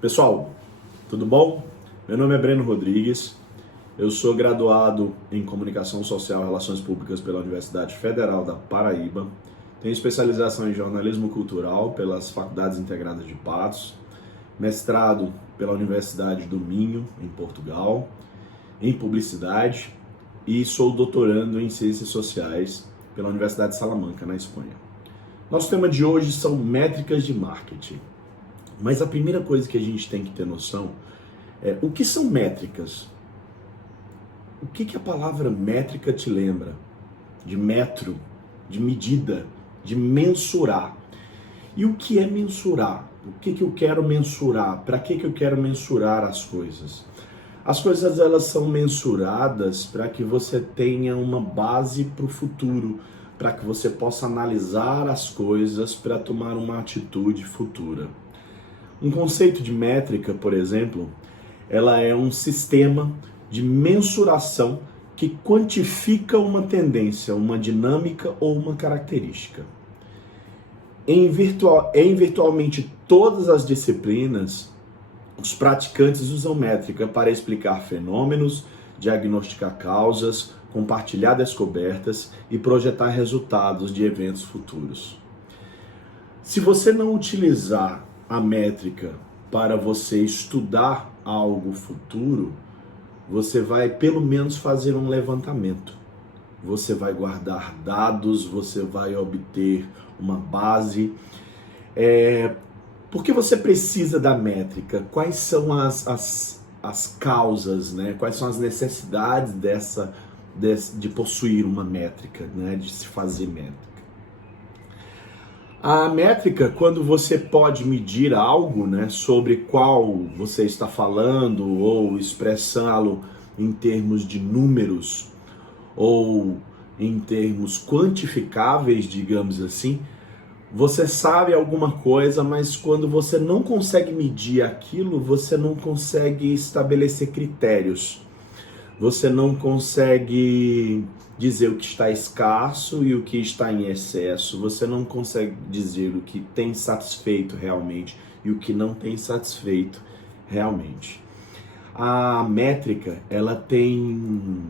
Pessoal, tudo bom? Meu nome é Breno Rodrigues, eu sou graduado em Comunicação Social e Relações Públicas pela Universidade Federal da Paraíba, tenho especialização em Jornalismo Cultural pelas Faculdades Integradas de Patos, mestrado pela Universidade do Minho, em Portugal, em Publicidade e sou doutorando em Ciências Sociais pela Universidade de Salamanca, na Espanha. Nosso tema de hoje são métricas de marketing. Mas a primeira coisa que a gente tem que ter noção é o que são métricas. O que a palavra métrica te lembra? De metro, de medida, de mensurar. E o que é mensurar? O que eu quero mensurar? Para que eu quero mensurar as coisas? As coisas elas são mensuradas para que você tenha uma base para o futuro, para que você possa analisar as coisas para tomar uma atitude futura. Um conceito de métrica, por exemplo, ela é um sistema de mensuração que quantifica uma tendência, uma dinâmica ou uma característica. Em virtualmente todas as disciplinas, os praticantes usam métrica para explicar fenômenos, diagnosticar causas, compartilhar descobertas e projetar resultados de eventos futuros. Se você não utilizar a métrica para você estudar algo futuro, você vai pelo menos fazer um levantamento. Você vai guardar dados, você vai obter uma base. Por que você precisa da métrica? Quais são as causas, né? Quais são as necessidades de possuir uma métrica, né? De se fazer métrica? A métrica, quando você pode medir algo, né, sobre qual você está falando ou expressá-lo em termos de números ou em termos quantificáveis, digamos assim, você sabe alguma coisa, mas quando você não consegue medir aquilo, você não consegue estabelecer critérios. Você não consegue dizer o que está escasso e o que está em excesso. Você não consegue dizer o que tem satisfeito realmente e o que não tem satisfeito realmente. A métrica, ela tem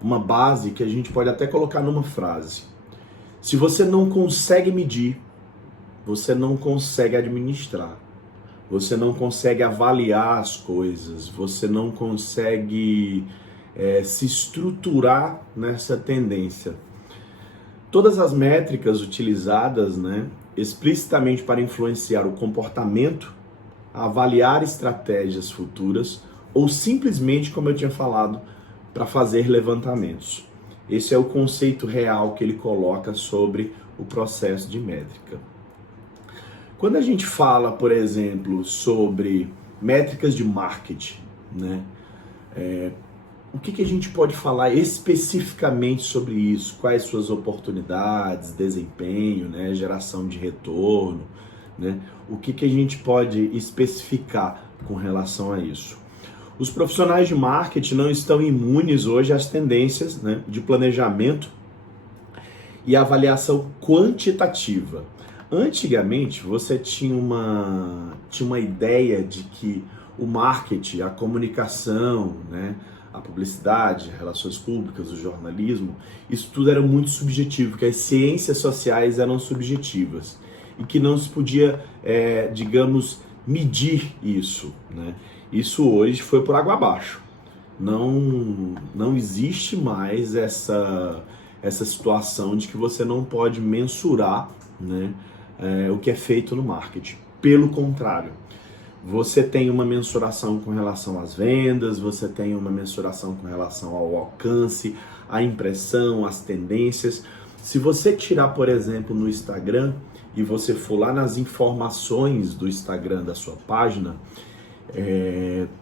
uma base que a gente pode até colocar numa frase. Se você não consegue medir, você não consegue administrar. Você não consegue avaliar as coisas, você não consegue se estruturar nessa tendência. Todas as métricas utilizadas, né, explicitamente para influenciar o comportamento, avaliar estratégias futuras ou simplesmente, como eu tinha falado, para fazer levantamentos. Esse é o conceito real que ele coloca sobre o processo de métrica. Quando a gente fala, por exemplo, sobre métricas de marketing, né? O que a gente pode falar especificamente sobre isso? Quais suas oportunidades, desempenho, né? Geração de retorno, né? O que a gente pode especificar com relação a isso? Os profissionais de marketing não estão imunes hoje às tendências, né, de planejamento e avaliação quantitativa. Antigamente, você tinha uma ideia de que o marketing, a comunicação, né, a publicidade, relações públicas, o jornalismo, isso tudo era muito subjetivo, que as ciências sociais eram subjetivas e que não se podia, digamos, medir isso, né? Isso hoje foi por água abaixo. Não existe mais essa situação de que você não pode mensurar, né, o que é feito no marketing. Pelo contrário, você tem uma mensuração com relação às vendas, você tem uma mensuração com relação ao alcance, à impressão, às tendências. Se você tirar, por exemplo, no Instagram e você for lá nas informações do Instagram da sua página,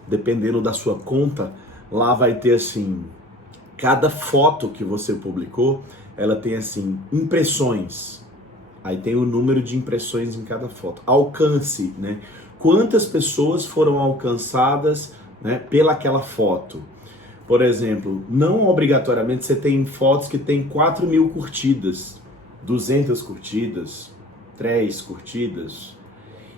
dependendo da sua conta, lá vai ter assim, cada foto que você publicou, ela tem assim, impressões. Aí tem o número de impressões em cada foto. Alcance, né? Quantas pessoas foram alcançadas, né, pelaquela foto. Por exemplo, não obrigatoriamente você tem fotos que tem 4.000 curtidas, 200 curtidas, 3 curtidas.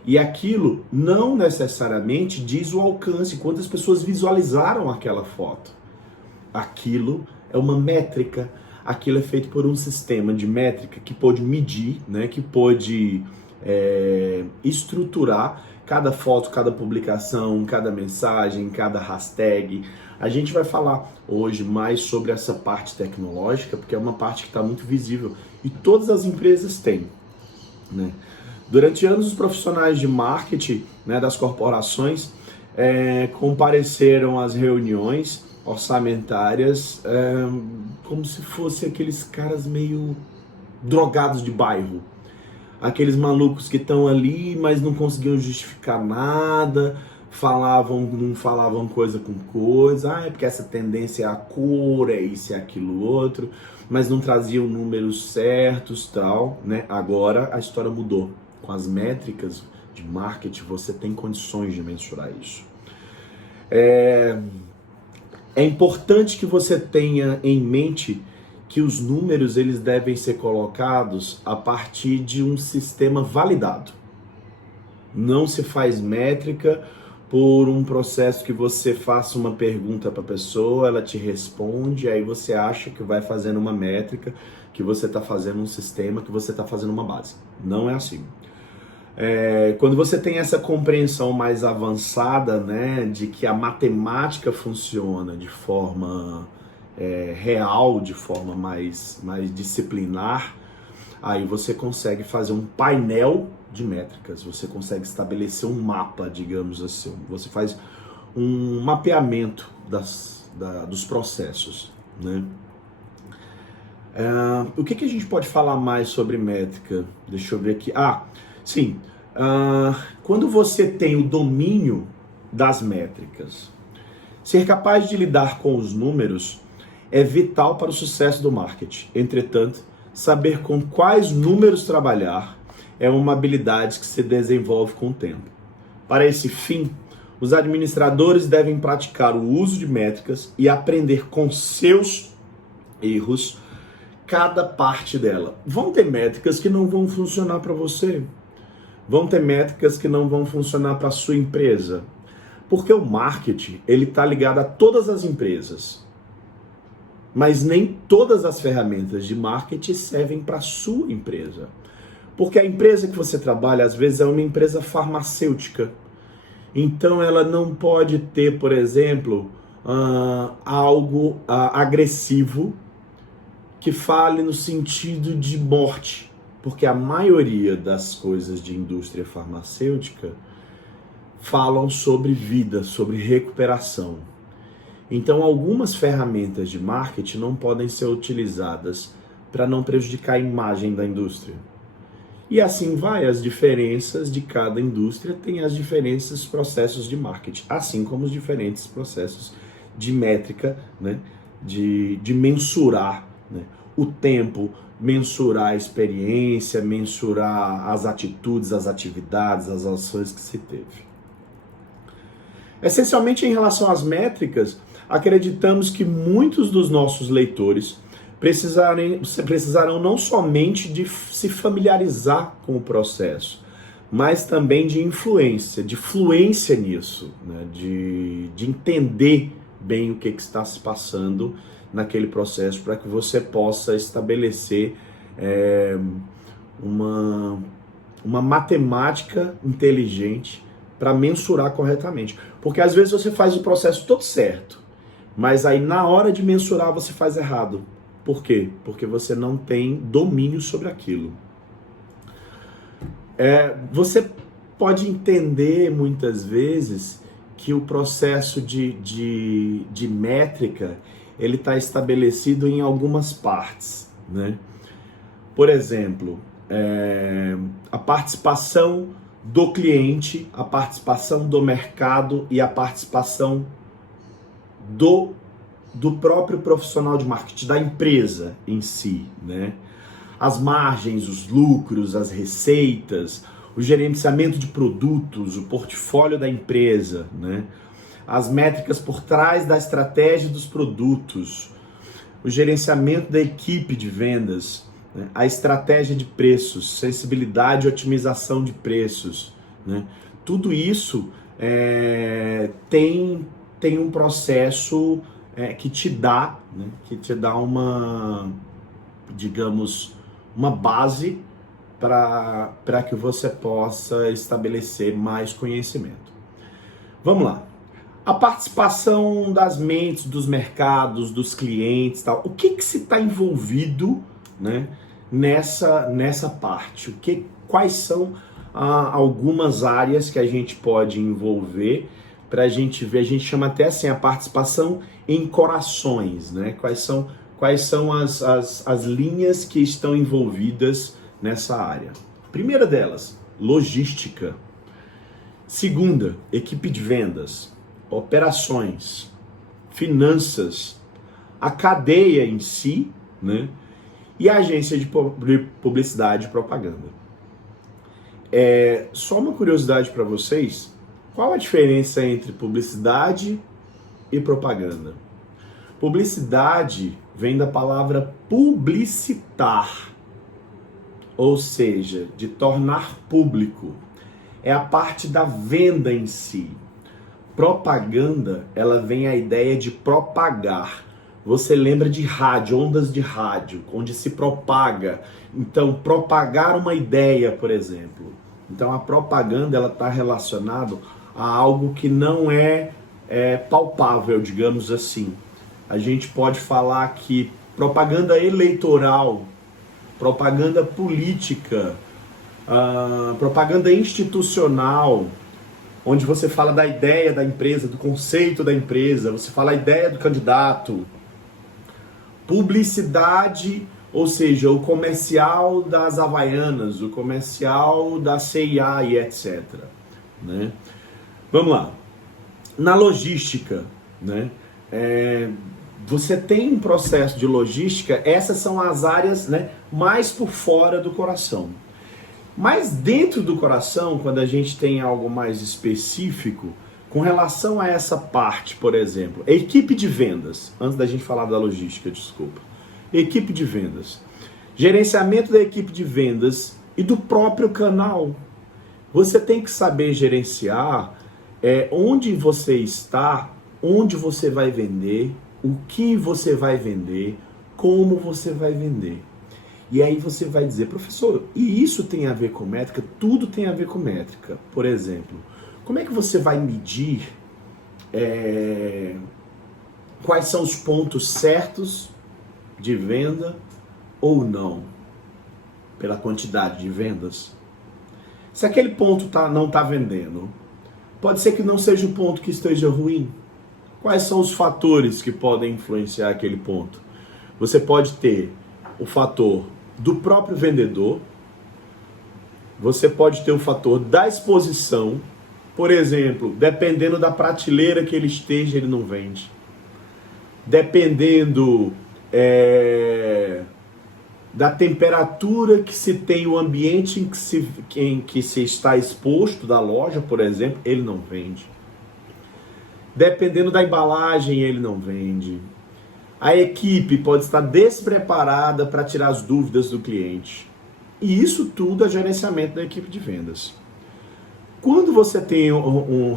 E aquilo não necessariamente diz o alcance, quantas pessoas visualizaram aquela foto. Aquilo é uma métrica, aquilo é feito por um sistema de métrica que pode medir, né, que pode estruturar cada foto, cada publicação, cada mensagem, cada hashtag. A gente vai falar hoje mais sobre essa parte tecnológica, porque é uma parte que está muito visível e todas as empresas têm, né? Durante anos, os profissionais de marketing, né, das corporações compareceram às reuniões orçamentárias como se fossem aqueles caras meio drogados de bairro. Aqueles malucos que estão ali, mas não conseguiam justificar nada, não falavam coisa com coisa, é porque essa tendência é a cor, é isso, é aquilo outro, mas não traziam números certos, tal, né? Agora a história mudou. Com as métricas de marketing, você tem condições de mensurar isso. É importante que você tenha em mente que os números eles devem ser colocados a partir de um sistema validado. Não se faz métrica por um processo que você faça uma pergunta para a pessoa, ela te responde, aí você acha que vai fazendo uma métrica, que você está fazendo um sistema, que você está fazendo uma base. Não é assim. Quando você tem essa compreensão mais avançada, né, de que a matemática funciona de forma real, de forma mais disciplinar, aí você consegue fazer um painel de métricas, você consegue estabelecer um mapa, digamos assim, você faz um mapeamento dos processos, né? O que a gente pode falar mais sobre métrica? Deixa eu ver aqui. Sim, quando você tem o domínio das métricas, ser capaz de lidar com os números é vital para o sucesso do marketing. Entretanto, saber com quais números trabalhar é uma habilidade que se desenvolve com o tempo. Para esse fim, os administradores devem praticar o uso de métricas e aprender com seus erros cada parte dela. Vão ter métricas que não vão funcionar para você. Vão ter métricas que não vão funcionar para a sua empresa. Porque o marketing, ele está ligado a todas as empresas. Mas nem todas as ferramentas de marketing servem para a sua empresa. Porque a empresa que você trabalha, às vezes, é uma empresa farmacêutica. Então, ela não pode ter, por exemplo, algo agressivo que fale no sentido de morte. Porque a maioria das coisas de indústria farmacêutica falam sobre vida, sobre recuperação. Então, algumas ferramentas de marketing não podem ser utilizadas para não prejudicar a imagem da indústria. E assim vai, as diferenças de cada indústria têm as diferentes processos de marketing, assim como os diferentes processos de métrica, né? de mensurar, né? O tempo, mensurar a experiência, mensurar as atitudes, as atividades, as ações que se teve. Essencialmente, em relação às métricas, acreditamos que muitos dos nossos leitores precisarão não somente de se familiarizar com o processo, mas também de fluência nisso, né? de entender bem o que está se passando naquele processo, para que você possa estabelecer uma matemática inteligente para mensurar corretamente. Porque às vezes você faz o processo todo certo, mas aí na hora de mensurar você faz errado. Por quê? Porque você não tem domínio sobre aquilo. Você pode entender muitas vezes que o processo de métrica ele está estabelecido em algumas partes, né? Por exemplo, a participação do cliente, a participação do mercado e a participação do próprio profissional de marketing, da empresa em si, né? As margens, os lucros, as receitas, o gerenciamento de produtos, o portfólio da empresa, né? As métricas por trás da estratégia dos produtos, o gerenciamento da equipe de vendas, né? A estratégia de preços, sensibilidade e otimização de preços, né? Tudo isso tem um processo que te dá, né? Que te dá uma, digamos, uma base para que você possa estabelecer mais conhecimento. Vamos lá. A participação das mentes, dos mercados, dos clientes, tal. O que se está envolvido, né, nessa parte? Quais são algumas áreas que a gente pode envolver para a gente ver? A gente chama até assim a participação em corações, né? Quais são as linhas que estão envolvidas nessa área? Primeira delas, logística. Segunda, equipe de vendas, operações, finanças, a cadeia em si, né? E a agência de publicidade e propaganda. Só uma curiosidade para vocês, qual a diferença entre publicidade e propaganda? Publicidade vem da palavra publicitar, ou seja, de tornar público. É a parte da venda em si. Propaganda, ela vem a ideia de propagar. Você lembra de rádio, ondas de rádio, onde se propaga. Então, propagar uma ideia, por exemplo. Então, a propaganda, ela está relacionada a algo que não é palpável, digamos assim. A gente pode falar que propaganda eleitoral, propaganda política, propaganda institucional, onde você fala da ideia da empresa, do conceito da empresa, você fala a ideia do candidato. Publicidade, ou seja, o comercial das Havaianas, o comercial da CIA e etc. Né? Vamos lá. Na logística, né? Você tem um processo de logística, essas são as áreas, né, mais por fora do coração. Mas dentro do coração, quando a gente tem algo mais específico, com relação a essa parte, por exemplo, a equipe de vendas, antes da gente falar da logística, desculpa. Equipe de vendas. Gerenciamento da equipe de vendas e do próprio canal. Você tem que saber gerenciar onde você está, onde você vai vender, o que você vai vender, como você vai vender. E aí você vai dizer, professor, e isso tem a ver com métrica? Tudo tem a ver com métrica. Por exemplo, como é que você vai medir quais são os pontos certos de venda ou não? Pela quantidade de vendas. Se aquele ponto não está vendendo, pode ser que não seja o ponto que esteja ruim. Quais são os fatores que podem influenciar aquele ponto? Você pode ter o fator do próprio vendedor, você pode ter o fator da exposição, por exemplo, dependendo da prateleira que ele esteja, ele não vende. Dependendo da temperatura que se tem, o ambiente em que se está exposto da loja, por exemplo, ele não vende. Dependendo da embalagem, ele não vende. A equipe pode estar despreparada para tirar as dúvidas do cliente. E isso tudo é gerenciamento da equipe de vendas. Quando você tem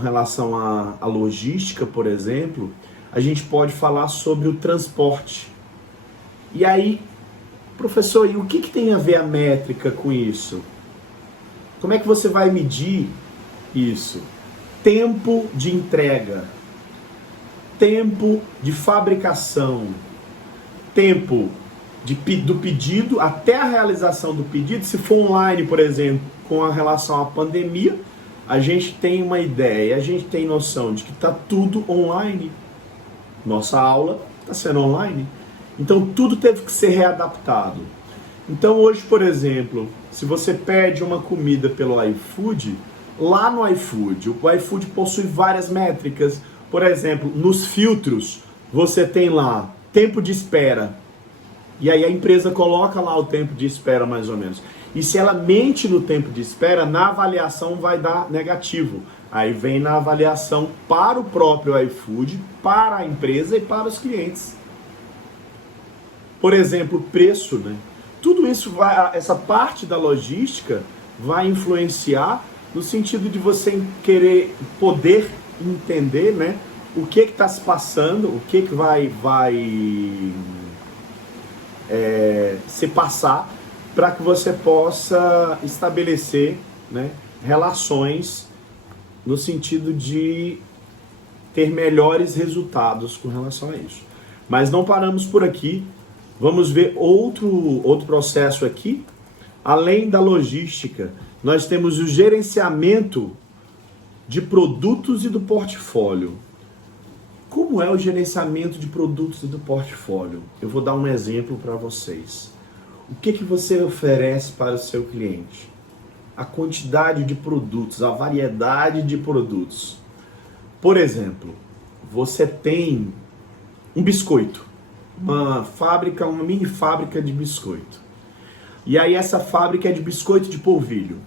relação à logística, por exemplo, a gente pode falar sobre o transporte. E aí, professor, e o que tem a ver a métrica com isso? Como é que você vai medir isso? Tempo de entrega, tempo de fabricação, tempo do pedido até a realização do pedido. Se for online, por exemplo, com a relação à pandemia, a gente tem uma ideia, a gente tem noção de que está tudo online. Nossa aula está sendo online. Então tudo teve que ser readaptado. Então hoje, por exemplo, se você pede uma comida pelo iFood, lá no iFood, o iFood possui várias métricas. Por exemplo, nos filtros, você tem lá tempo de espera. E aí a empresa coloca lá o tempo de espera mais ou menos. E se ela mente no tempo de espera, na avaliação vai dar negativo. Aí vem na avaliação para o próprio iFood, para a empresa e para os clientes. Por exemplo, preço, né? Tudo isso essa parte da logística vai influenciar no sentido de você querer poder entender, né, o que está se passando, o que vai se passar, para que você possa estabelecer, né, relações no sentido de ter melhores resultados com relação a isso. Mas não paramos por aqui, vamos ver outro processo aqui. Além da logística, nós temos o gerenciamento de produtos e do portfólio. Como é o gerenciamento de produtos e do portfólio? Eu vou dar um exemplo para vocês. O que você oferece para o seu cliente? A quantidade de produtos, a variedade de produtos. Por exemplo, você tem um biscoito, uma mini fábrica de biscoito. E aí essa fábrica é de biscoito de polvilho.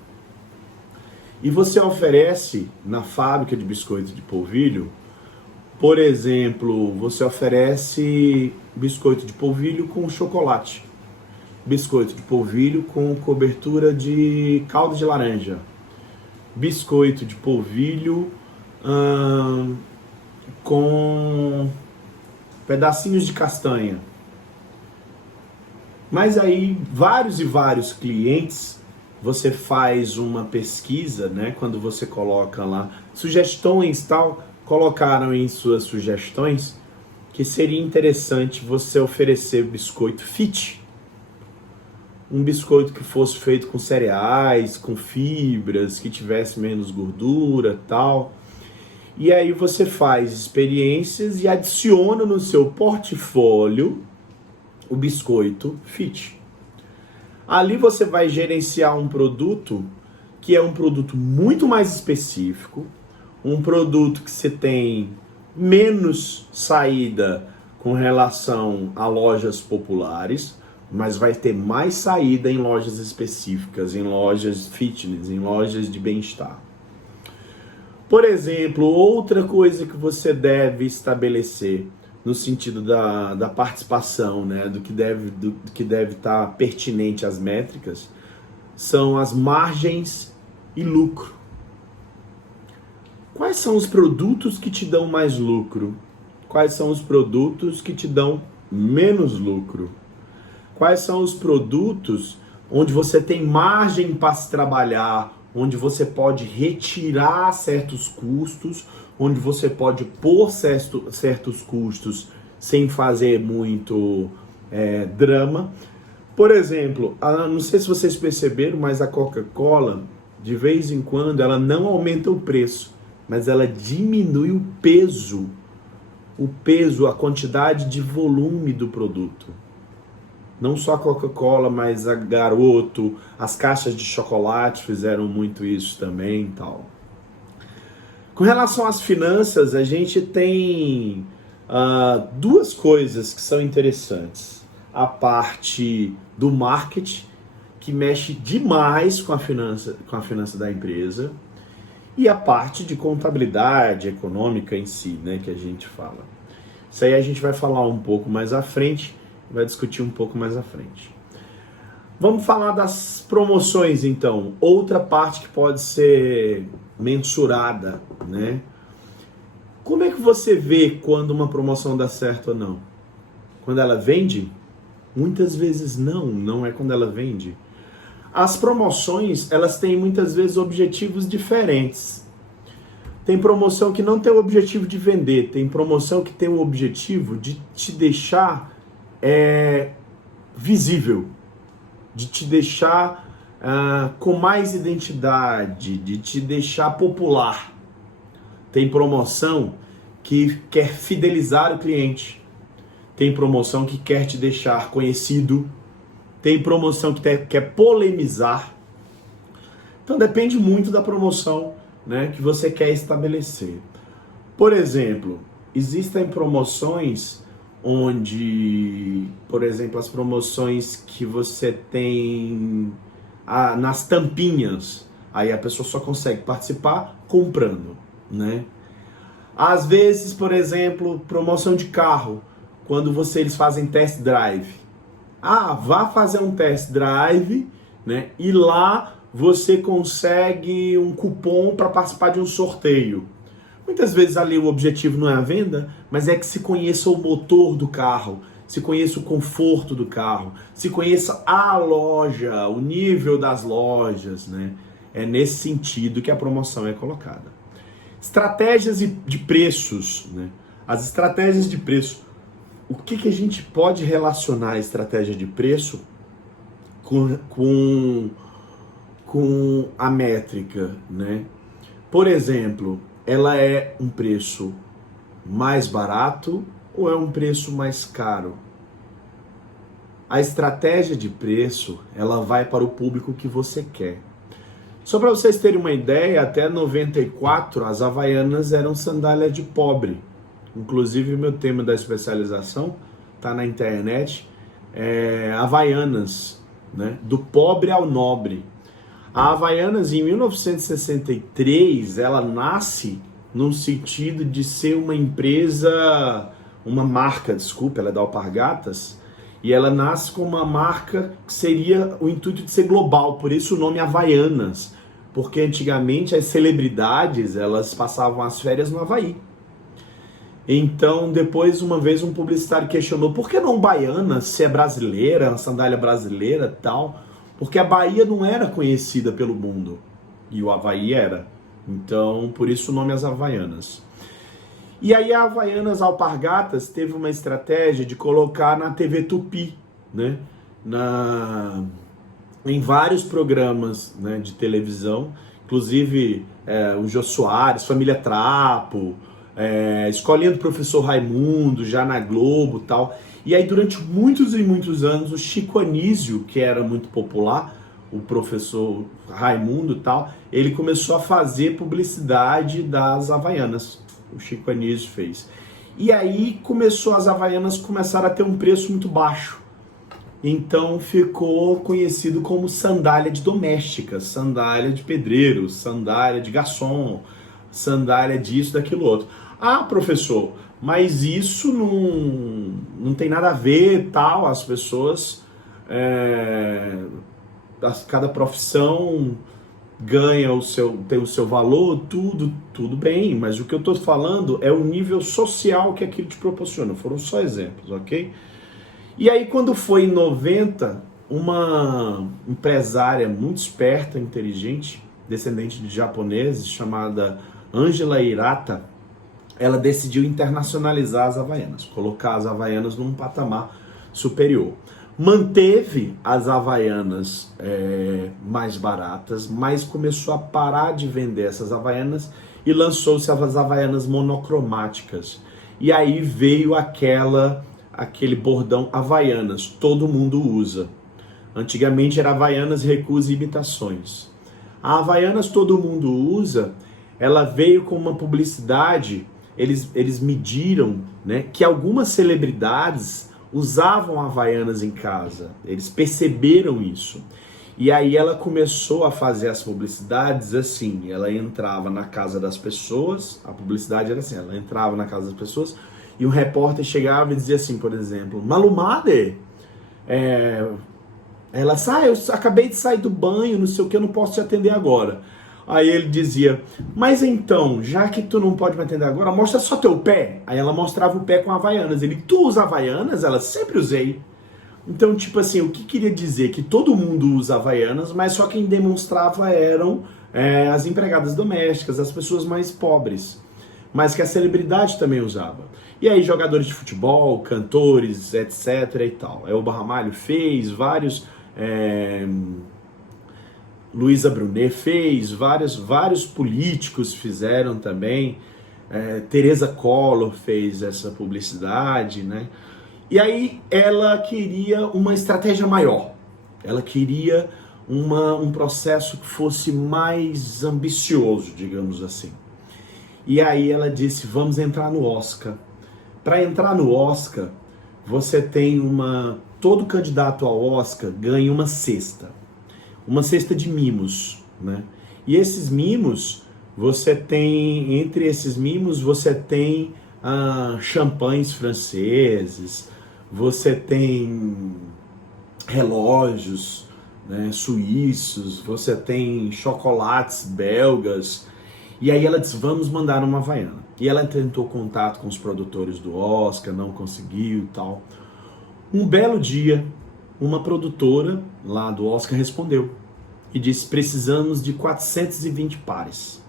E você oferece na fábrica de biscoito de polvilho, por exemplo, você oferece biscoito de polvilho com chocolate, biscoito de polvilho com cobertura de calda de laranja, biscoito de polvilho com pedacinhos de castanha. Mas aí, vários e vários clientes, você faz uma pesquisa, né? Quando você coloca lá sugestões tal, colocaram em suas sugestões que seria interessante você oferecer biscoito fit. Um biscoito que fosse feito com cereais, com fibras, que tivesse menos gordura tal. E aí você faz experiências e adiciona no seu portfólio o biscoito fit. Ali você vai gerenciar um produto que é um produto muito mais específico, um produto que você tem menos saída com relação a lojas populares, mas vai ter mais saída em lojas específicas, em lojas fitness, em lojas de bem-estar. Por exemplo, outra coisa que você deve estabelecer no sentido da participação, né, do que deve estar pertinente às métricas, são as margens e lucro. Quais são os produtos que te dão mais lucro? Quais são os produtos que te dão menos lucro? Quais são os produtos onde você tem margem para se trabalhar, onde você pode retirar certos custos, onde você pode pôr certos custos sem fazer muito drama. Por exemplo, não sei se vocês perceberam, mas a Coca-Cola, de vez em quando, ela não aumenta o preço, mas ela diminui o peso, a quantidade de volume do produto. Não só a Coca-Cola, mas a Garoto, as caixas de chocolate fizeram muito isso também e tal. Com relação às finanças, a gente tem duas coisas que são interessantes. A parte do marketing, que mexe demais com a finança da empresa, e a parte de contabilidade econômica em si, né, que a gente fala. Isso aí a gente vai falar um pouco mais à frente, vai discutir um pouco mais à frente. Vamos falar das promoções, então. Outra parte que pode ser mensurada, né? Como é que você vê quando uma promoção dá certo ou não? Quando ela vende? Muitas vezes não é quando ela vende. As promoções, elas têm muitas vezes objetivos diferentes. Tem promoção que não tem o objetivo de vender, tem promoção que tem o objetivo de te deixar visível, de te deixar com mais identidade, de te deixar popular. Tem promoção que quer fidelizar o cliente, tem promoção que quer te deixar conhecido, tem promoção que quer polemizar. Então depende muito da promoção, né, que você quer estabelecer. Por exemplo, existem promoções onde, por exemplo, as promoções que você tem nas tampinhas, aí a pessoa só consegue participar comprando, né? Às vezes, por exemplo, promoção de carro, quando eles fazem test drive. Vá fazer um test drive, né? E lá você consegue um cupom para participar de um sorteio. Muitas vezes ali o objetivo não é a venda, mas é que se conheça o motor do carro, se conheça o conforto do carro, se conheça a loja, o nível das lojas, né? É nesse sentido que a promoção é colocada. Estratégias de preços, né? As estratégias de preço. O que a gente pode relacionar a estratégia de preço com a métrica, né? Por exemplo, ela é um preço mais barato ou é um preço mais caro? A estratégia de preço, ela vai para o público que você quer. Só para vocês terem uma ideia, até 94 as Havaianas eram sandália de pobre. Inclusive o meu tema da especialização está na internet, Havaianas, né? Do pobre ao nobre. A Havaianas, em 1963, ela nasce no sentido de ser uma empresa, uma marca, desculpa, ela é da Alpargatas, e ela nasce com uma marca que seria o intuito de ser global, por isso o nome Havaianas, porque antigamente as celebridades, elas passavam as férias no Havaí. Então, depois, uma vez, um publicitário questionou, por que não Baianas, se é brasileira, uma sandália brasileira e tal? Porque a Bahia não era conhecida pelo mundo, e o Havaí era. Então, por isso o nome é as Havaianas. E aí a Havaianas Alpargatas teve uma estratégia de colocar na TV Tupi, né? Em vários programas, né, de televisão, inclusive o Jô Soares, Família Trapo, Escolinha do Professor Raimundo, já na Globo e tal. E aí durante muitos e muitos anos o Chico Anísio, que era muito popular, o professor Raimundo e tal, ele começou a fazer publicidade das Havaianas. O Chico Anísio fez. E aí as Havaianas começaram a ter um preço muito baixo. Então ficou conhecido como sandália de doméstica, sandália de pedreiro, sandália de garçom, sandália disso, daquilo outro. Ah, professor, mas isso não tem nada a ver, tal, as pessoas, cada profissão ganha tem o seu valor, tudo bem, mas o que eu estou falando é o nível social que aquilo te proporciona, foram só exemplos, ok? E aí quando foi em 90, uma empresária muito esperta, inteligente, descendente de japoneses, chamada Angela Hirata, ela decidiu internacionalizar as Havaianas, colocar as Havaianas num patamar superior. Manteve as Havaianas mais baratas, mas começou a parar de vender essas Havaianas e lançou-se as Havaianas monocromáticas. E aí veio aquele bordão Havaianas, todo mundo usa. Antigamente era Havaianas, recusa e imitações. A Havaianas todo mundo usa, ela veio com uma publicidade, eles mediram, né, que algumas celebridades usavam Havaianas em casa, eles perceberam isso. E aí ela começou a fazer as publicidades assim, ela entrava na casa das pessoas, a publicidade era assim, ela entrava na casa das pessoas e um repórter chegava e dizia assim, por exemplo, Malumade, ela sai, eu acabei de sair do banho, não sei o que, eu não posso te atender agora. Aí ele dizia, mas então, já que tu não pode me atender agora, mostra só teu pé. Aí ela mostrava o pé com Havaianas. Ele, tu usa Havaianas? Ela, sempre usei. Então, tipo assim, o que queria dizer? Que todo mundo usa Havaianas, mas só quem demonstrava eram as empregadas domésticas, as pessoas mais pobres. Mas que a celebridade também usava. E aí, jogadores de futebol, cantores, etc e tal. O Ramalho fez, vários... Luísa Brunet fez, vários políticos fizeram também, Teresa Collor fez essa publicidade, né? E aí ela queria uma estratégia maior, ela queria um processo que fosse mais ambicioso, digamos assim. E aí ela disse, vamos entrar no Oscar. Para entrar no Oscar, você tem todo candidato ao Oscar ganha uma cesta de mimos, né? E esses mimos, entre esses mimos, você tem champanhes franceses, você tem relógios, né, suíços, você tem chocolates belgas. E aí ela disse, vamos mandar uma Havaiana. E ela tentou contato com os produtores do Oscar, não conseguiu e tal. Um belo dia, uma produtora lá do Oscar respondeu e disse, precisamos de 420 pares.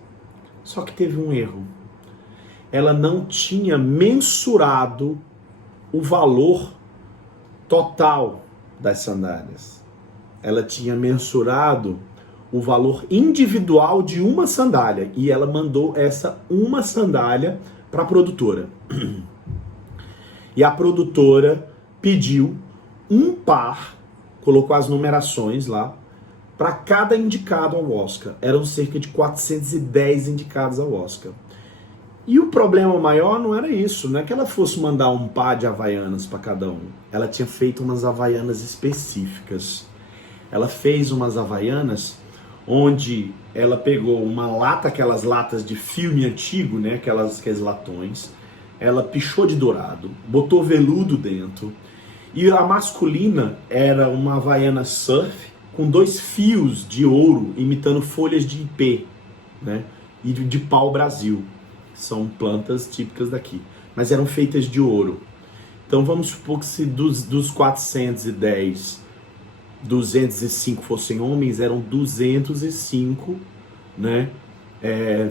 Só que teve um erro. Ela não tinha mensurado o valor total das sandálias. Ela tinha mensurado o valor individual de uma sandália e ela mandou essa uma sandália para a produtora. E a produtora pediu um par, colocou as numerações lá, para cada indicado ao Oscar. Eram cerca de 410 indicados ao Oscar. E o problema maior não era isso, não é que ela fosse mandar um par de Havaianas para cada um. Ela tinha feito umas Havaianas específicas. Ela fez umas Havaianas onde ela pegou uma lata, aquelas latas de filme antigo, né, aqueles latões, ela pichou de dourado, botou veludo dentro, e a masculina era uma Havaiana surf com 2 fios de ouro imitando folhas de ipê, né, e de pau-brasil. São plantas típicas daqui, mas eram feitas de ouro. Então vamos supor que se dos 410, 205 fossem homens, eram 205, né,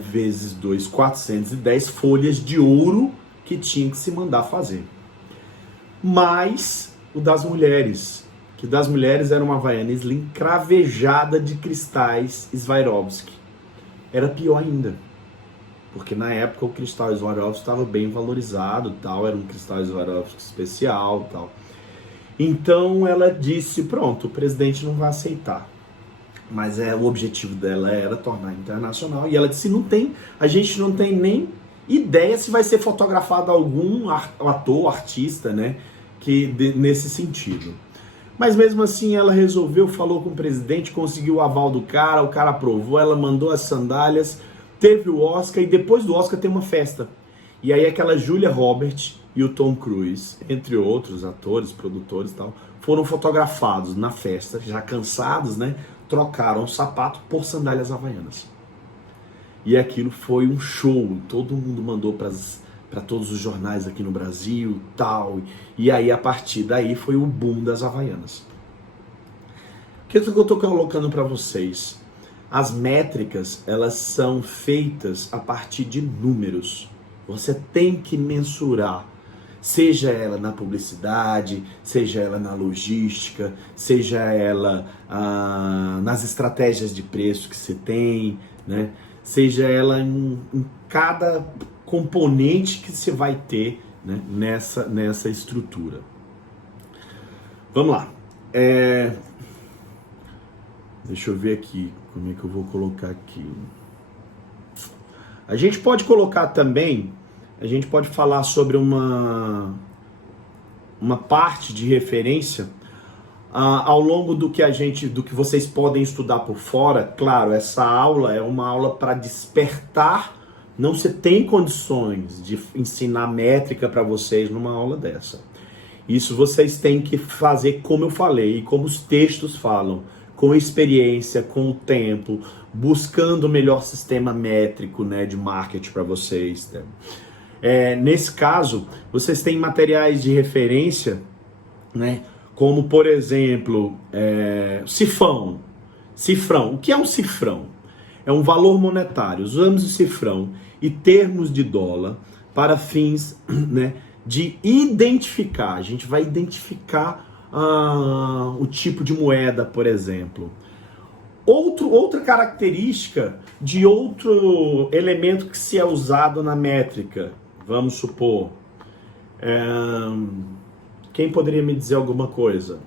vezes 2, 410 folhas de ouro que tinha que se mandar fazer. Mais o das mulheres, que das mulheres era uma Havaiana Slim cravejada de cristais Swarovski. Era pior ainda. Porque na época o cristal Swarovski estava bem valorizado, tal, era um cristal Swarovski especial, tal. Então ela disse, pronto, o presidente não vai aceitar. Mas o objetivo dela era tornar internacional. E ela disse, a gente não tem nem ideia se vai ser fotografado algum ator, artista, né, nesse sentido. Mas mesmo assim ela resolveu, falou com o presidente, conseguiu o aval do cara, o cara aprovou, ela mandou as sandálias. Teve o Oscar e depois do Oscar tem uma festa. E aí aquela Julia Roberts e o Tom Cruise, entre outros atores, produtores e tal, foram fotografados na festa, já cansados, né? Trocaram o sapato por sandálias havaianas. E aquilo foi um show, todo mundo mandou para todos os jornais aqui no Brasil, tal. E aí a partir daí foi o boom das havaianas. O que eu tô colocando para vocês? As métricas, elas são feitas a partir de números. Você tem que mensurar, seja ela na publicidade, seja ela na logística, seja ela nas estratégias de preço que você tem, né? Seja ela em cada componente que você vai ter, né, nessa estrutura. Vamos lá. Deixa eu ver aqui, como é que eu vou colocar aqui. A gente pode colocar também, a gente pode falar sobre uma parte de referência ao longo do que vocês podem estudar por fora. Claro, essa aula é uma aula para despertar, não se tem condições de ensinar métrica para vocês numa aula dessa. Isso vocês têm que fazer como eu falei, e como os textos falam, com experiência, com o tempo, buscando o melhor sistema métrico, né, de marketing para vocês. Né? Nesse caso, vocês têm materiais de referência, né, como, por exemplo, cifrão. Cifrão. O que é um cifrão? É um valor monetário. Usamos o cifrão e termos de dólar para fins, né, de identificar. A gente vai identificar o tipo de moeda, por exemplo. Outra característica de outro elemento que se é usado na métrica, vamos supor, quem poderia me dizer alguma coisa?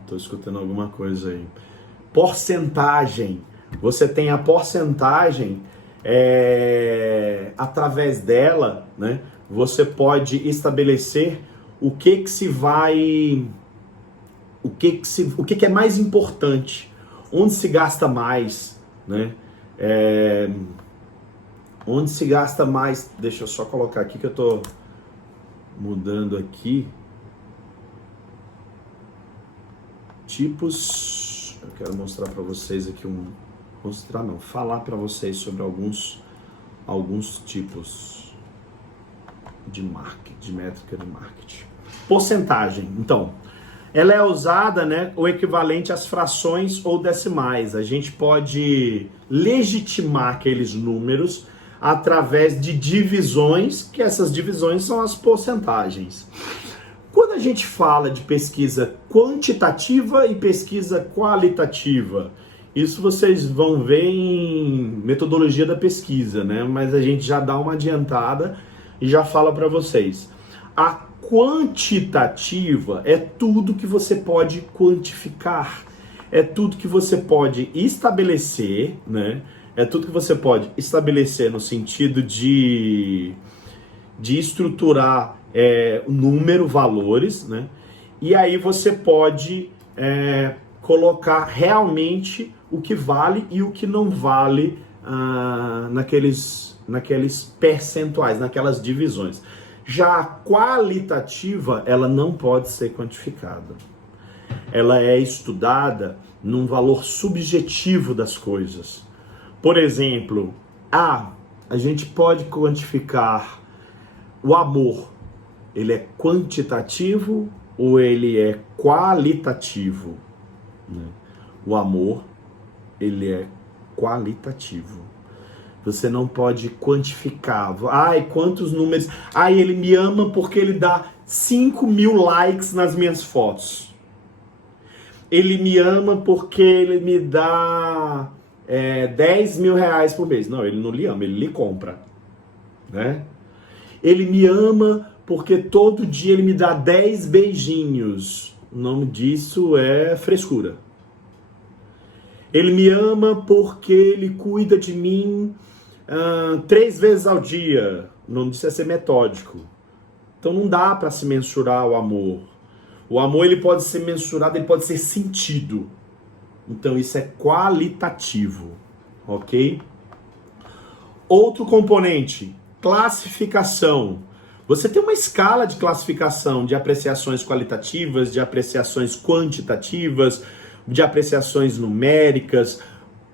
Estou escutando alguma coisa aí. Porcentagem. Você tem a porcentagem, através dela, né, você pode estabelecer o que é mais importante, onde se gasta mais, né? Onde se gasta mais. Deixa eu só colocar aqui que eu tô mudando aqui. Tipos Eu quero mostrar para vocês aqui falar para vocês sobre alguns tipos de marketing, de métrica de marketing. Porcentagem, então, ela é usada, né, o equivalente às frações ou decimais. A gente pode legitimar aqueles números através de divisões, que essas divisões são as porcentagens. Quando a gente fala de pesquisa quantitativa e pesquisa qualitativa, isso vocês vão ver em metodologia da pesquisa, né? Mas a gente já dá uma adiantada e já fala para vocês. A quantitativa é tudo que você pode quantificar, é tudo que você pode estabelecer, né? É tudo que você pode estabelecer no sentido de estruturar número, valores, né? E aí você pode colocar realmente o que vale e o que não vale naqueles percentuais, naquelas divisões. Já a qualitativa, ela não pode ser quantificada. Ela é estudada num valor subjetivo das coisas. Por exemplo, a gente pode quantificar o amor. Ele é quantitativo ou ele é qualitativo? Né? O amor, ele é qualitativo. Você não pode quantificar. Ai, quantos números... Ai, ele me ama porque ele dá 5.000 likes nas minhas fotos. Ele me ama porque ele me dá 10 mil reais por mês. Não, ele não lhe ama, ele lhe compra. Né? Ele me ama porque todo dia ele me dá 10 beijinhos. O nome disso é frescura. Ele me ama porque ele cuida de mim 3 vezes ao dia. O nome disso é ser metódico. Então não dá para se mensurar o amor. O amor ele pode ser mensurado, ele pode ser sentido. Então isso é qualitativo, ok? Outro componente, classificação. Você tem uma escala de classificação de apreciações qualitativas, de apreciações quantitativas, de apreciações numéricas.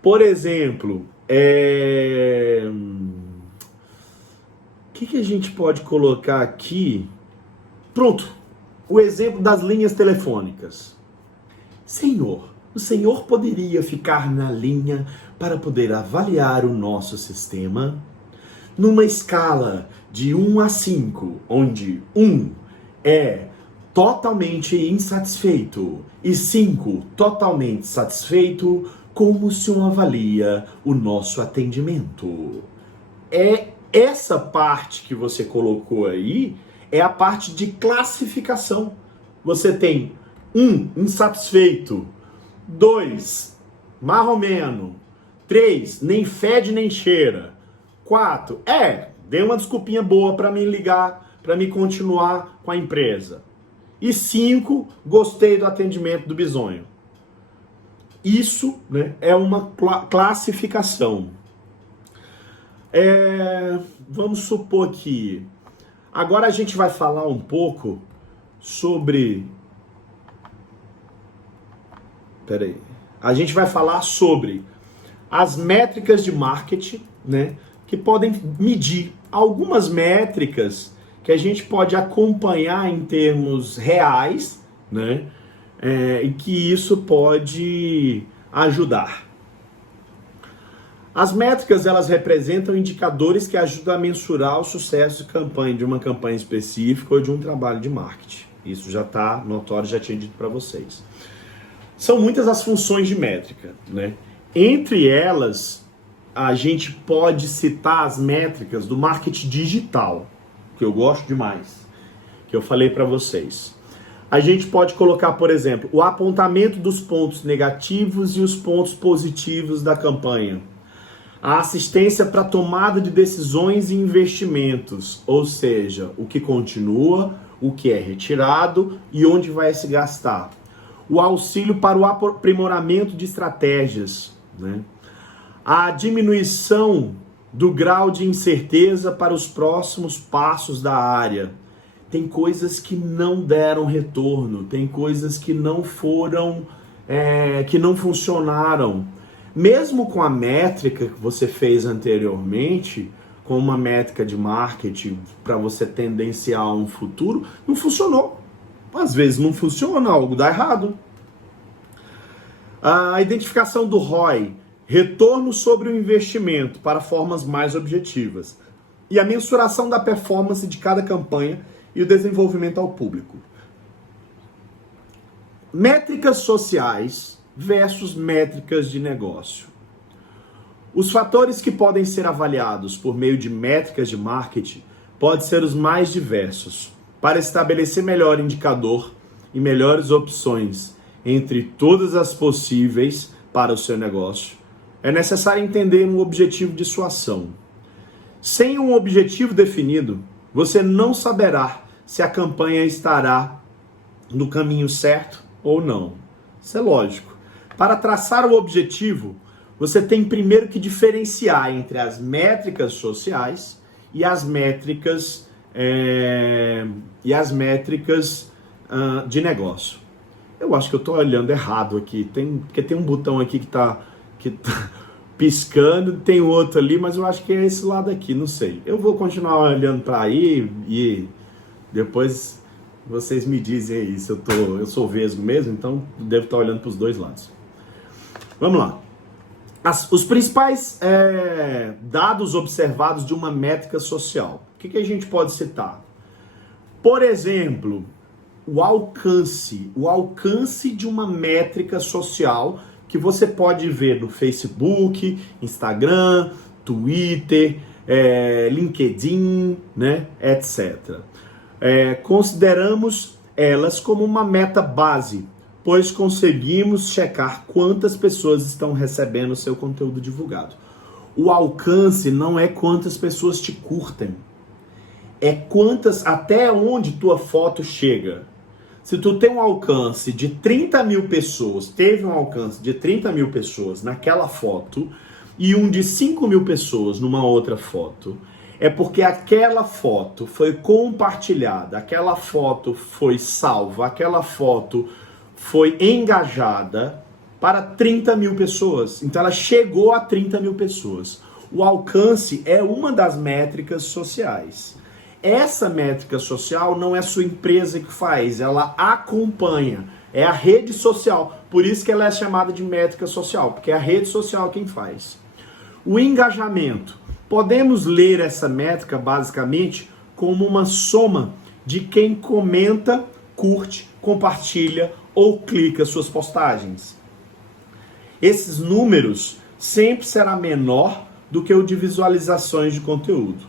Por exemplo, o que a gente pode colocar aqui? Pronto, o exemplo das linhas telefônicas. Senhor, o senhor poderia ficar na linha para poder avaliar o nosso sistema? Numa escala de 1 a 5, onde 1 é totalmente insatisfeito e 5 totalmente satisfeito, como o senhor avalia o nosso atendimento? Essa parte que você colocou aí é a parte de classificação. Você tem 1, insatisfeito, 2, mais ou menos, 3, nem fede nem cheira, 4, dei uma desculpinha boa para me ligar, para me continuar com a empresa. E 5, gostei do atendimento do bisonho. Isso, né, é uma classificação. Vamos supor que... Agora a gente vai falar um pouco sobre... A gente vai falar sobre as métricas de marketing, né, que podem medir algumas métricas que a gente pode acompanhar em termos reais, né, e que isso pode ajudar. As métricas, elas representam indicadores que ajudam a mensurar o sucesso de uma campanha específica ou de um trabalho de marketing. Isso já está notório, já tinha dito para vocês. São muitas as funções de métrica, né? Entre elas, a gente pode citar as métricas do marketing digital, que eu gosto demais, que eu falei para vocês. A gente pode colocar, por exemplo, o apontamento dos pontos negativos e os pontos positivos da campanha. A assistência para tomada de decisões e investimentos, ou seja, o que continua, o que é retirado e onde vai se gastar. O auxílio para o aprimoramento de estratégias, né? A diminuição do grau de incerteza para os próximos passos da área. Tem coisas que não deram retorno, tem coisas que não foram que não funcionaram. Mesmo com a métrica que você fez anteriormente, com uma métrica de marketing para você tendenciar um futuro, não funcionou. Às vezes não funciona, algo dá errado. A identificação do ROI, retorno sobre o investimento para formas mais objetivas. E a mensuração da performance de cada campanha e o desenvolvimento ao público. Métricas sociais versus métricas de negócio. Os fatores que podem ser avaliados por meio de métricas de marketing podem ser os mais diversos, para estabelecer melhor indicador e melhores opções entre todas as possíveis para o seu negócio. É necessário entender um objetivo de sua ação. Sem um objetivo definido, você não saberá se a campanha estará no caminho certo ou não. Isso é lógico. Para traçar o objetivo, você tem primeiro que diferenciar entre as métricas sociais e as métricas de negócio. Eu acho que eu estou olhando errado aqui, porque tem um botão aqui que tá piscando, tem outro ali, mas eu acho que é esse lado aqui, não sei. Eu vou continuar olhando para aí e depois vocês me dizem aí se eu sou vesgo mesmo, então devo estar olhando para os dois lados. Vamos lá. Os principais dados observados de uma métrica social. O que a gente pode citar? Por exemplo, o alcance de uma métrica social que você pode ver no Facebook, Instagram, Twitter, LinkedIn, né, etc. Consideramos elas como uma meta base, pois conseguimos checar quantas pessoas estão recebendo o seu conteúdo divulgado. O alcance não é quantas pessoas te curtem, é até onde tua foto chega. Se tu tem um alcance de 30 mil pessoas, teve um alcance de 30 mil pessoas naquela foto e um de 5 mil pessoas numa outra foto, é porque aquela foto foi compartilhada, aquela foto foi salva, aquela foto foi engajada para 30 mil pessoas. Então ela chegou a 30 mil pessoas. O alcance é uma das métricas sociais. Essa métrica social não é a sua empresa que faz, ela acompanha. É a rede social. Por isso que ela é chamada de métrica social, porque é a rede social quem faz. O engajamento. Podemos ler essa métrica basicamente como uma soma de quem comenta, curte, compartilha ou clica suas postagens. Esses números sempre será menor do que o de visualizações de conteúdo.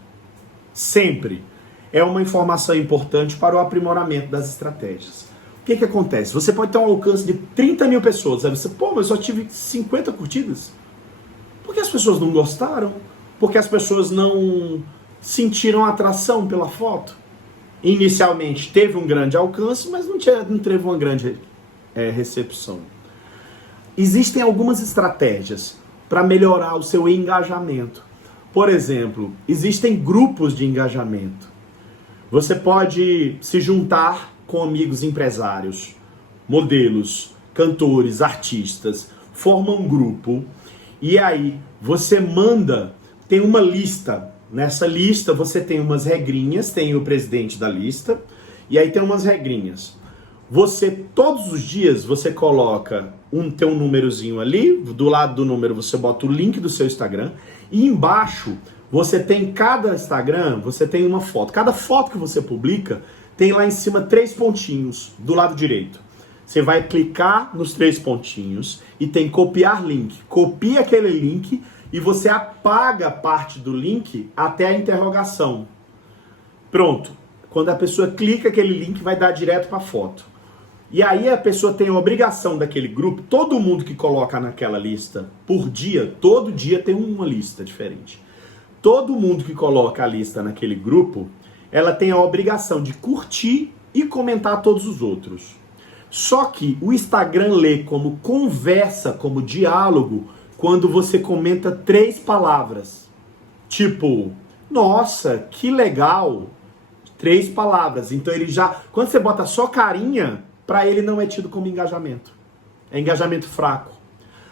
Sempre. É uma informação importante para o aprimoramento das estratégias. O que acontece? Você pode ter um alcance de 30 mil pessoas. Aí você, mas eu só tive 50 curtidas. Por que as pessoas não gostaram? Porque as pessoas não sentiram atração pela foto. Inicialmente teve um grande alcance, mas não teve uma grande recepção. Existem algumas estratégias para melhorar o seu engajamento. Por exemplo, existem grupos de engajamento. Você pode se juntar com amigos empresários, modelos, cantores, artistas, forma um grupo e aí você tem uma lista. Nessa lista você tem umas regrinhas, tem o presidente da lista e aí tem umas regrinhas. Todos os dias você coloca tem um númerozinho ali, do lado do número você bota o link do seu Instagram e embaixo você tem cada Instagram, você tem uma foto. Cada foto que você publica tem lá em cima 3 pontinhos do lado direito. Você vai clicar nos 3 pontinhos e tem copiar link. Copia aquele link e você apaga parte do link até a interrogação. Pronto. Quando a pessoa clica aquele link vai dar direto para a foto. E aí a pessoa tem a obrigação daquele grupo, todo mundo que coloca naquela lista por dia, todo dia tem uma lista diferente. Todo mundo que coloca a lista naquele grupo, ela tem a obrigação de curtir e comentar todos os outros. Só que o Instagram lê como conversa, como diálogo, quando você comenta 3 palavras. Tipo, nossa, que legal. 3 palavras. Então ele já, quando você bota só carinha, para ele não é tido como engajamento. é engajamento fraco.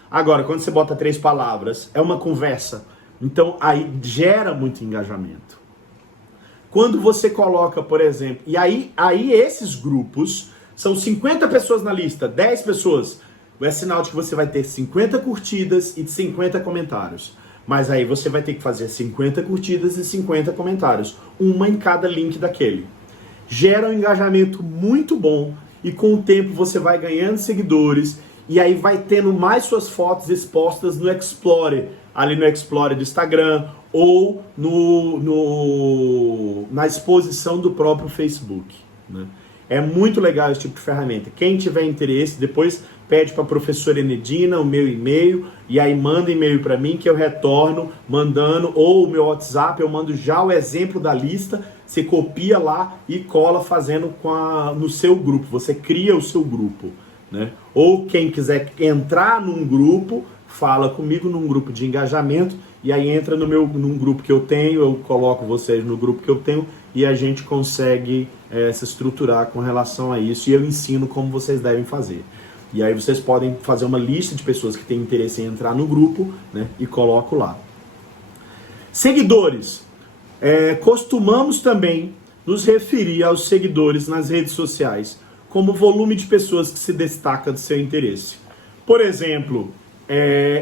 Agora, quando você bota 3 palavras, é uma conversa. Então, aí gera muito engajamento. Quando você coloca, por exemplo, e aí esses grupos, são 50 pessoas na lista, 10 pessoas, é sinal de que você vai ter 50 curtidas e 50 comentários. Mas aí você vai ter que fazer 50 curtidas e 50 comentários, uma em cada link daquele. Gera um engajamento muito bom e com o tempo você vai ganhando seguidores e aí vai tendo mais suas fotos expostas no Explorer, ali no Explorer do Instagram ou na exposição do próprio Facebook, né? É muito legal esse tipo de ferramenta. Quem tiver interesse, depois pede para a professora Enedina o meu e-mail e aí manda e-mail para mim que eu retorno mandando, ou o meu WhatsApp, eu mando já o exemplo da lista, você copia lá e cola fazendo no seu grupo, você cria o seu grupo, né? Ou quem quiser entrar num grupo, fala comigo num grupo de engajamento e aí entra num grupo que eu tenho, eu coloco vocês no grupo que eu tenho e a gente consegue se estruturar com relação a isso e eu ensino como vocês devem fazer. E aí vocês podem fazer uma lista de pessoas que têm interesse em entrar no grupo, né, e coloco lá. Seguidores. Costumamos também nos referir aos seguidores nas redes sociais como volume de pessoas que se destaca do seu interesse. Por exemplo,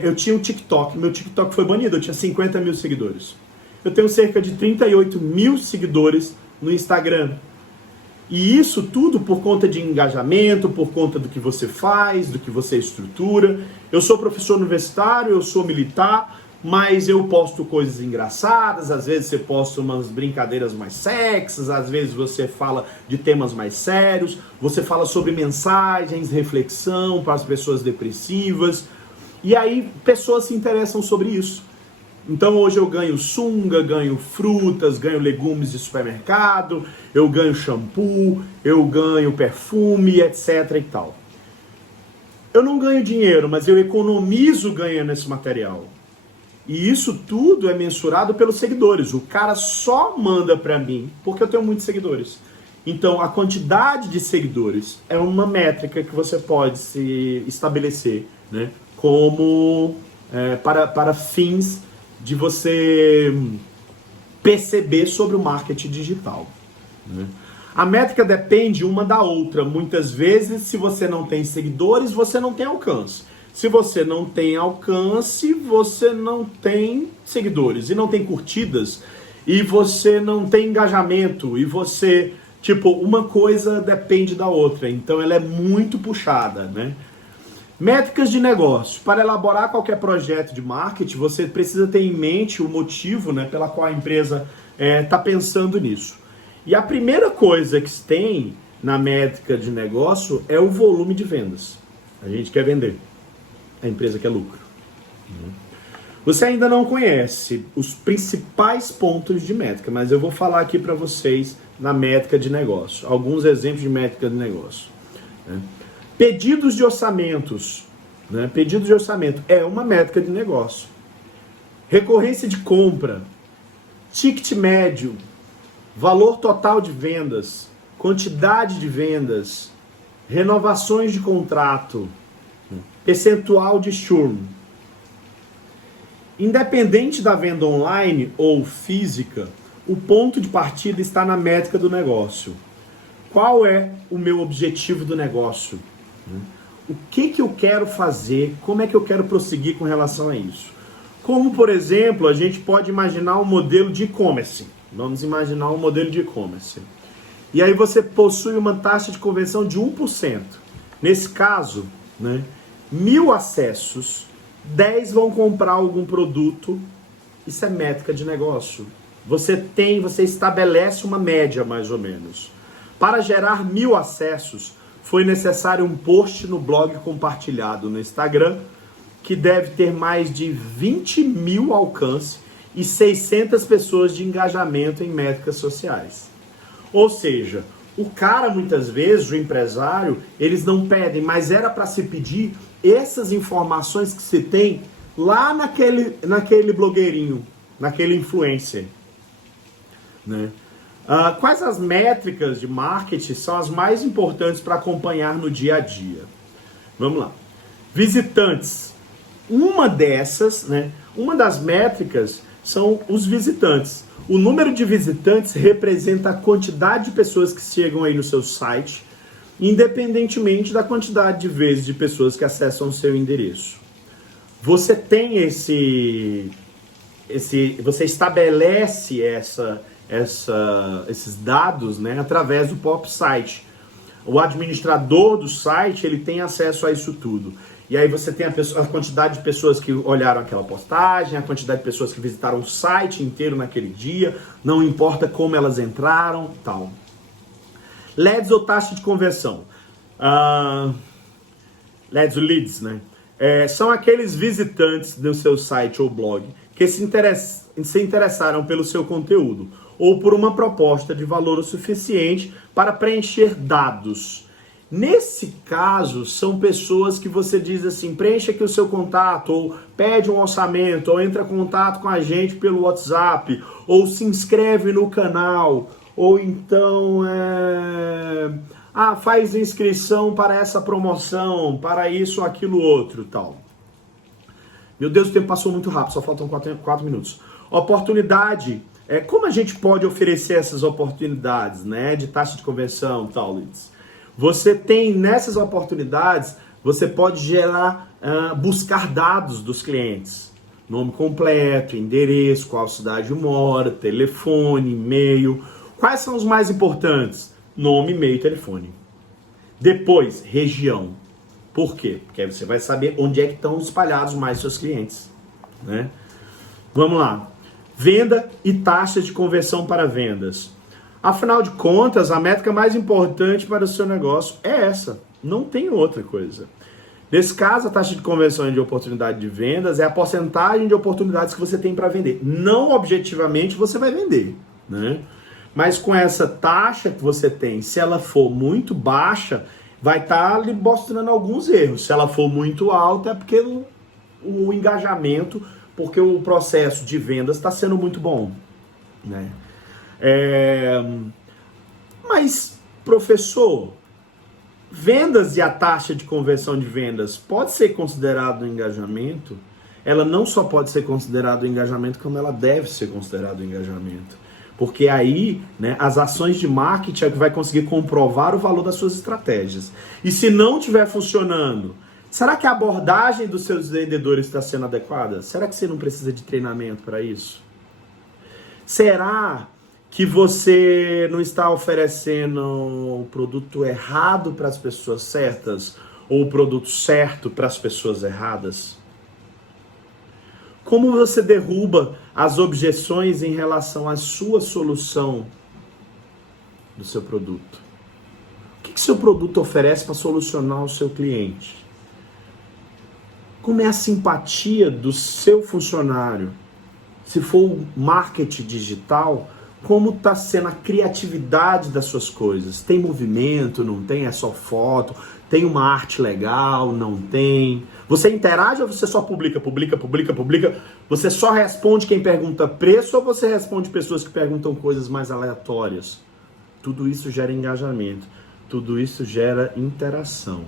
eu tinha um TikTok, meu TikTok foi banido, eu tinha 50 mil seguidores. Eu tenho cerca de 38 mil seguidores no Instagram. E isso tudo por conta de engajamento, por conta do que você faz, do que você estrutura. Eu sou professor universitário, eu sou militar, mas eu posto coisas engraçadas, às vezes você posta umas brincadeiras mais sexys, às vezes você fala de temas mais sérios, você fala sobre mensagens, reflexão para as pessoas depressivas, e aí pessoas se interessam sobre isso. Então hoje eu ganho sunga, ganho frutas, ganho legumes de supermercado, eu ganho shampoo, eu ganho perfume, etc e tal. Eu não ganho dinheiro, mas eu economizo ganhando esse material. E isso tudo é mensurado pelos seguidores. O cara só manda pra mim porque eu tenho muitos seguidores. Então a quantidade de seguidores é uma métrica que você pode se estabelecer, né, como para fins de você perceber sobre o marketing digital, né? A métrica depende uma da outra. Muitas vezes, se você não tem seguidores, você não tem alcance. Se você não tem alcance, você não tem seguidores e não tem curtidas e você não tem engajamento e você, tipo, uma coisa depende da outra. Então ela é muito puxada, né? Métricas de negócio. Para elaborar qualquer projeto de marketing, você precisa ter em mente o motivo, né, pela qual a empresa está pensando nisso. E a primeira coisa que se tem na métrica de negócio é o volume de vendas. A gente quer vender. A empresa quer lucro. Você ainda não conhece os principais pontos de métrica, mas eu vou falar aqui para vocês na métrica de negócio. Alguns exemplos de métrica de negócio, né? Pedidos de orçamentos, né? Pedidos de orçamento é uma métrica de negócio. Recorrência de compra, ticket médio, valor total de vendas, quantidade de vendas, renovações de contrato, percentual de churn. Independente da venda online ou física, o ponto de partida está na métrica do negócio. Qual é o meu objetivo do negócio? O que eu quero fazer? Como é que eu quero prosseguir com relação a isso? Como, por exemplo, a gente pode imaginar um modelo de e-commerce. Vamos imaginar um modelo de e-commerce. E aí você possui uma taxa de conversão de 1%. Nesse caso, né, 1.000 acessos, 10 vão comprar algum produto. Isso é métrica de negócio. Você estabelece uma média, mais ou menos. Para gerar 1.000 acessos, foi necessário um post no blog compartilhado no Instagram, que deve ter mais de 20.000 alcance e 600 pessoas de engajamento em métricas sociais. Ou seja, o cara, muitas vezes, o empresário, eles não pedem, mas era para se pedir essas informações que se tem lá naquele blogueirinho, naquele influencer, né? Quais as métricas de marketing são as mais importantes para acompanhar no dia a dia? Vamos lá. Visitantes. Uma dessas, né? Uma das métricas são os visitantes. O número de visitantes representa a quantidade de pessoas que chegam aí no seu site, independentemente da quantidade de vezes de pessoas que acessam o seu endereço. Você tem você estabelece esses dados, né, através do próprio site. O administrador do site, ele tem acesso a isso tudo. E aí você tem a quantidade de pessoas que olharam aquela postagem, a quantidade de pessoas que visitaram o site inteiro naquele dia, não importa como elas entraram, tal. LEDs ou taxa de conversão. LEDs ou leads, né? São aqueles visitantes do seu site ou blog que se interessaram pelo seu conteúdo ou por uma proposta de valor o suficiente para preencher dados. Nesse caso, são pessoas que você diz assim, preencha aqui o seu contato, ou pede um orçamento, ou entra em contato com a gente pelo WhatsApp, ou se inscreve no canal, ou então faz inscrição para essa promoção, para isso, aquilo, outro, tal. Meu Deus, o tempo passou muito rápido, só faltam 4 minutos. Oportunidade, como a gente pode oferecer essas oportunidades, né, de taxa de conversão, tal, leads? Você tem, nessas oportunidades, você pode buscar dados dos clientes. Nome completo, endereço, qual cidade mora, telefone, e-mail. Quais são os mais importantes? Nome, e-mail e telefone. Depois, região. Por quê? Porque aí você vai saber onde é que estão espalhados mais seus clientes, né? Vamos lá. Venda e taxa de conversão para vendas. Afinal de contas, a métrica mais importante para o seu negócio é essa. Não tem outra coisa. Nesse caso, a taxa de conversão de oportunidade de vendas é a porcentagem de oportunidades que você tem para vender. Não objetivamente você vai vender, né? Mas com essa taxa que você tem, se ela for muito baixa, vai estar lhe mostrando alguns erros. Se ela for muito alta, é porque o engajamento, porque o processo de vendas está sendo muito bom, né? Mas, professor, vendas e a taxa de conversão de vendas pode ser considerado um engajamento? Ela não só pode ser considerado um engajamento, como ela deve ser considerado um engajamento. Porque aí, né, as ações de marketing é que vai conseguir comprovar o valor das suas estratégias. E se não estiver funcionando, será que a abordagem dos seus vendedores está sendo adequada? Será que você não precisa de treinamento para isso? Será que você não está oferecendo o produto errado para as pessoas certas ou o produto certo para as pessoas erradas? Como você derruba as objeções em relação à sua solução do seu produto? O que seu produto oferece para solucionar o seu cliente? Como é a simpatia do seu funcionário? Se for marketing digital, como está sendo a criatividade das suas coisas? Tem movimento, não tem? É só foto? Tem uma arte legal, não tem? Você interage ou você só publica? Você só responde quem pergunta preço ou você responde pessoas que perguntam coisas mais aleatórias? Tudo isso gera engajamento. Tudo isso gera interação.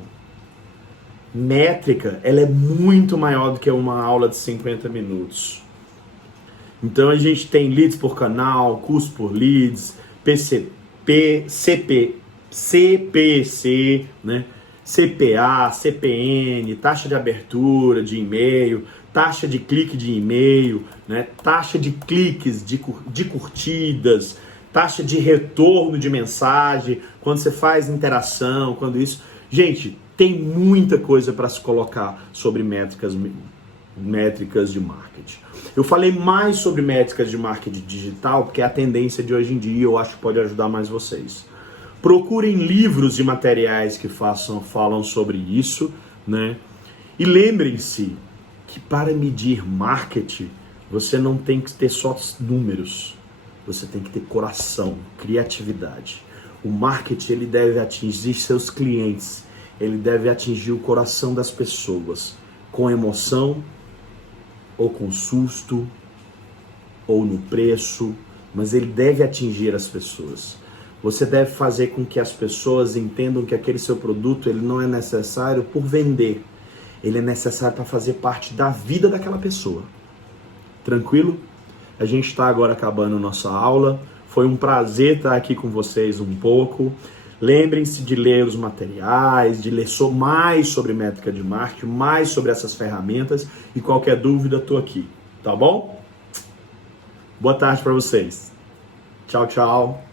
Métrica, ela é muito maior do que uma aula de 50 minutos. Então a gente tem leads por canal, custo por leads, CPC, né? CPA, CPN, taxa de abertura de e-mail, taxa de clique de e-mail, né? Taxa de cliques, de curtidas, taxa de retorno de mensagem, quando você faz interação, quando isso... Gente, tem muita coisa para se colocar sobre métricas de marketing. Eu falei mais sobre métricas de marketing digital porque é a tendência de hoje em dia e eu acho que pode ajudar mais vocês. Procurem livros e materiais que falam sobre isso, né? E lembrem-se que para medir marketing, você não tem que ter só números. Você tem que ter coração, criatividade. O marketing, ele deve atingir seus clientes. Ele deve atingir o coração das pessoas. Com emoção, ou com susto, ou no preço. Mas ele deve atingir as pessoas. Você deve fazer com que as pessoas entendam que aquele seu produto ele não é necessário por vender. ele é necessário para fazer parte da vida daquela pessoa. Tranquilo? A gente está agora acabando nossa aula. Foi um prazer estar aqui com vocês um pouco. Lembrem-se de ler os materiais, de ler mais sobre métrica de marketing, mais sobre essas ferramentas, e qualquer dúvida, estou aqui, tá bom? Boa tarde para vocês. Tchau, tchau.